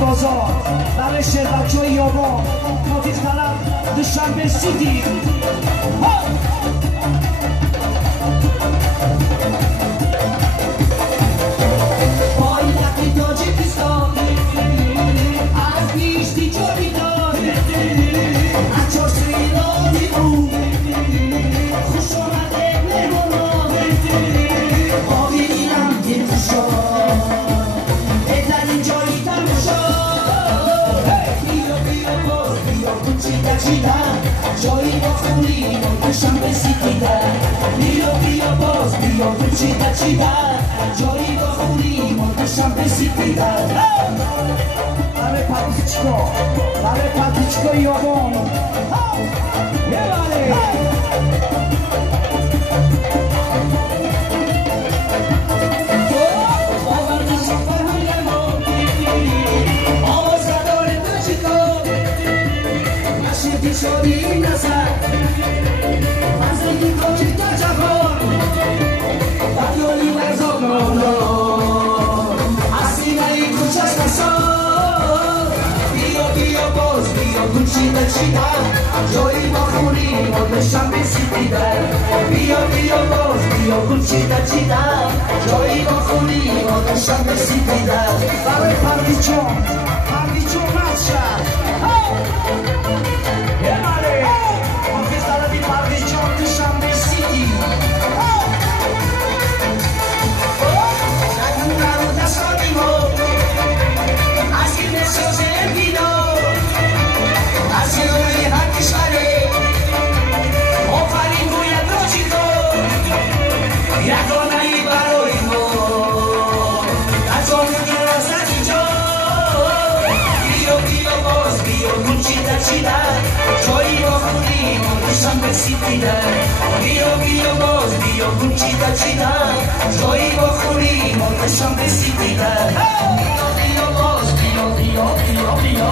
بازار برای شربت‌های یابان نوتیز طلب دوشنبه سیتی پایتخت تاجیکستان از بیشتی جاویدان از چارچه ایرانی بود خوش آمده مهمانان آبینم دل خوشان بهترین جایی تماشا بیا بیا باز بیا کوچیده چیدن جایی با خوری دوشنبه سیتی در بیا بیا باز بیا کوچیده چیدن جایی با خوری دوشنبه سیتی در برای پاتیچکا یابان ببره شدی نزد منزلی تاجیک در جهان بدیالی ورزامان حسینه کوچش نسان بیا بیا باز بیا گوچیده چیدن جایی با خوری مرد شنبه سیتی در بیا بیا باز بیا گوچیده چیدن جایی با خوری مرد شنبه سیتی در برای پردیچون نفشه Emare, orquesta di Pardigion di Chambre City. Naguraro da Sodimo, así me se vino, así hoy aquí sale, o faringo y atrochico, ya con ahí baroimo, azul que las adicho, bio vos, bio muchita chida. Joy of Rimo, Shambe City Bio Bio Boss, Bio Gucci Chida Joy of Rimo, Shambe City Bio Bio Boss, Bio Bio Bio Bio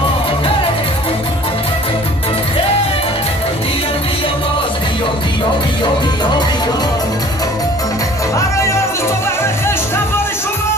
Bio Bio Boss, Bio Bio Bio Bio Bio برای تو برخش تبار شما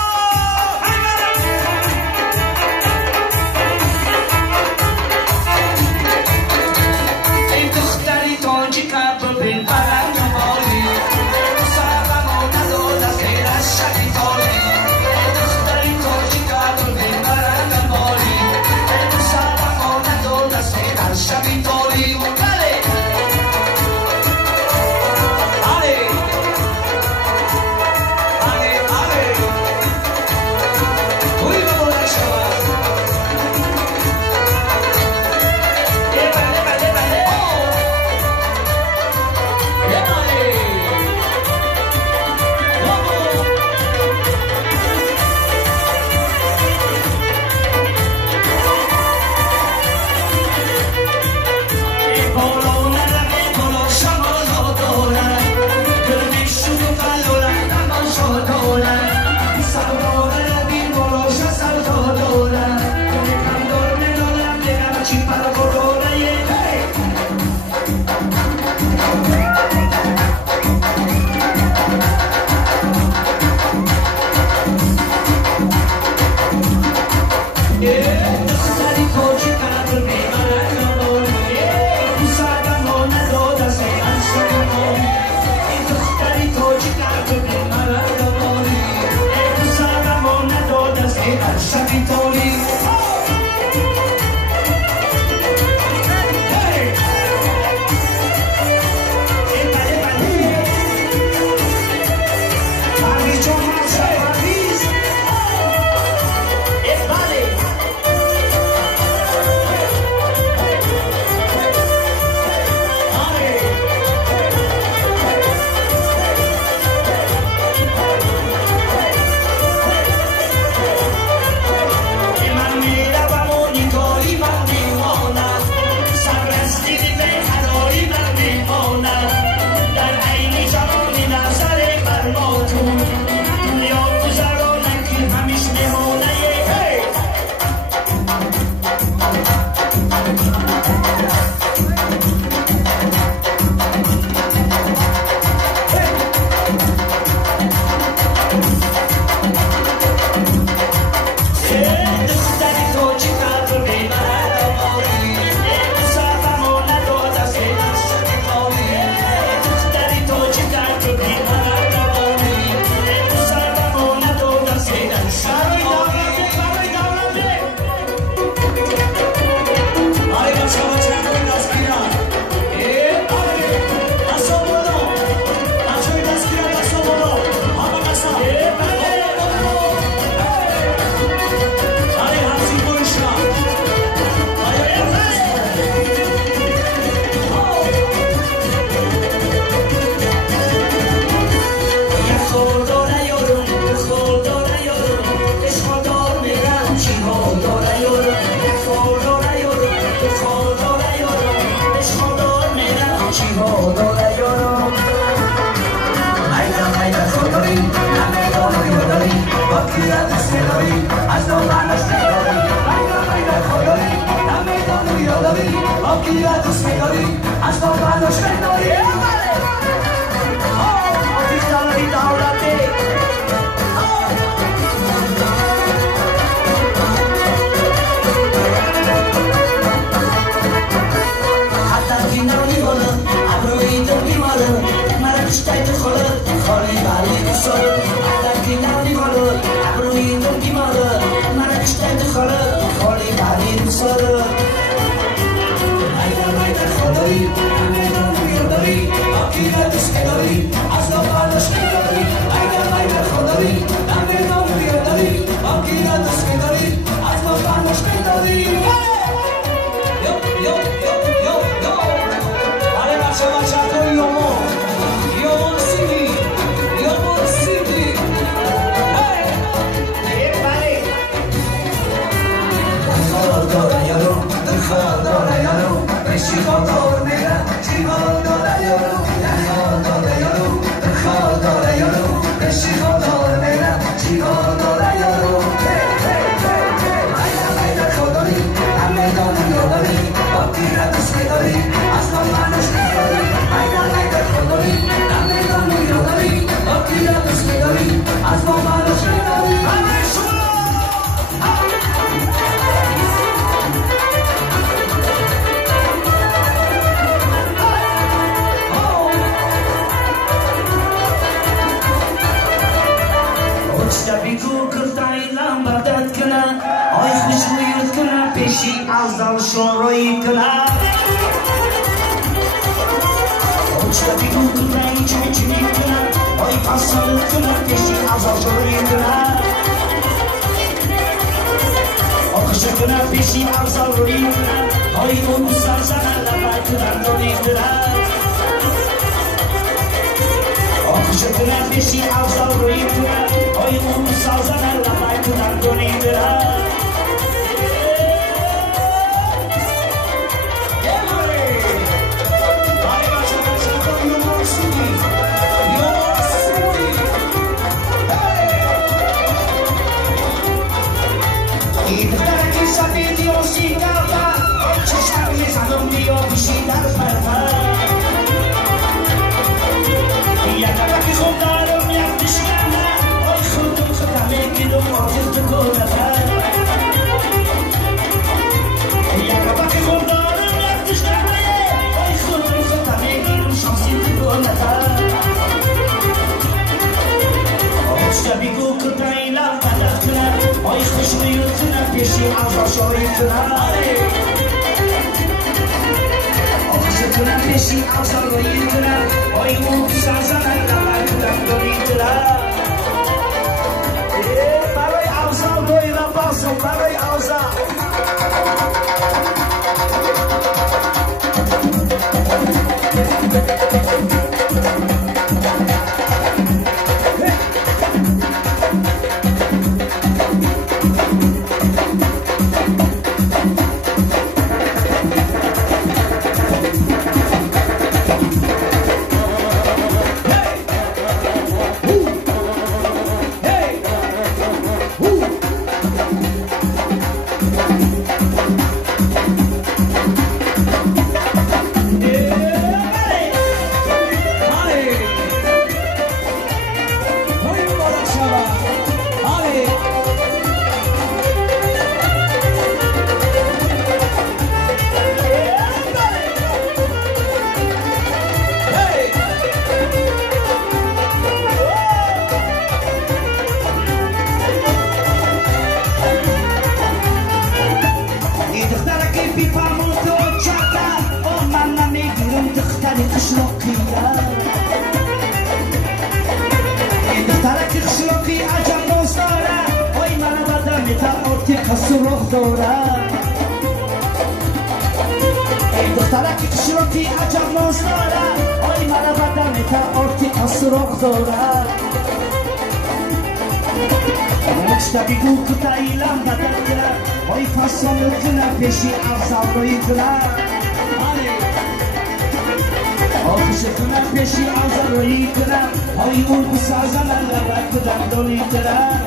آکیرا دوست داری از دامنش نداری ماینا خدایی نمیدانو یاداری آکیرا دوست داری از دامنش نداری آتیش داری دولتی حتی کناری بالا ابروی تو بیماره مرا کشتای تو خالی باری بساره حتی کناری بالا ابروی تو بیماره مرا کشتای تو خالی باری بساره ماینا خدایی نمیدانو یاداری آکیرا دوست داری از دامنش نداری ماینا خدایی نمیدانو یاداری آکیرا دوست داری از دامنش نداری Azal şoroyu kılar Uçta bir kutuda içini kılar Oy pasalı kılar peşi azal şoroyu kılar Okuşa kılar peşi azal şoroyu kılar Oy onu sarsana labay kılar donu kılar Okuşa kılar peşi azal şoroyu kılar Oy onu sarsana labay kılar donu kılar Peşi azal yıkılar, oy mutlu sarzalarla yıkılar. Baraj azal doyla basın, baraj azal. سرخ دارم ای دخترک کشروکی عجب ناز دارم آی مرا بدم تا آرتی سرخ دارم مشتا بگو کتایلم بدن کرد آی پاسان کنم پیشی افزال روی کنم آخوش کنم پیشی افزال روی کنم آی اون بسازن لبک بدن دونی کنم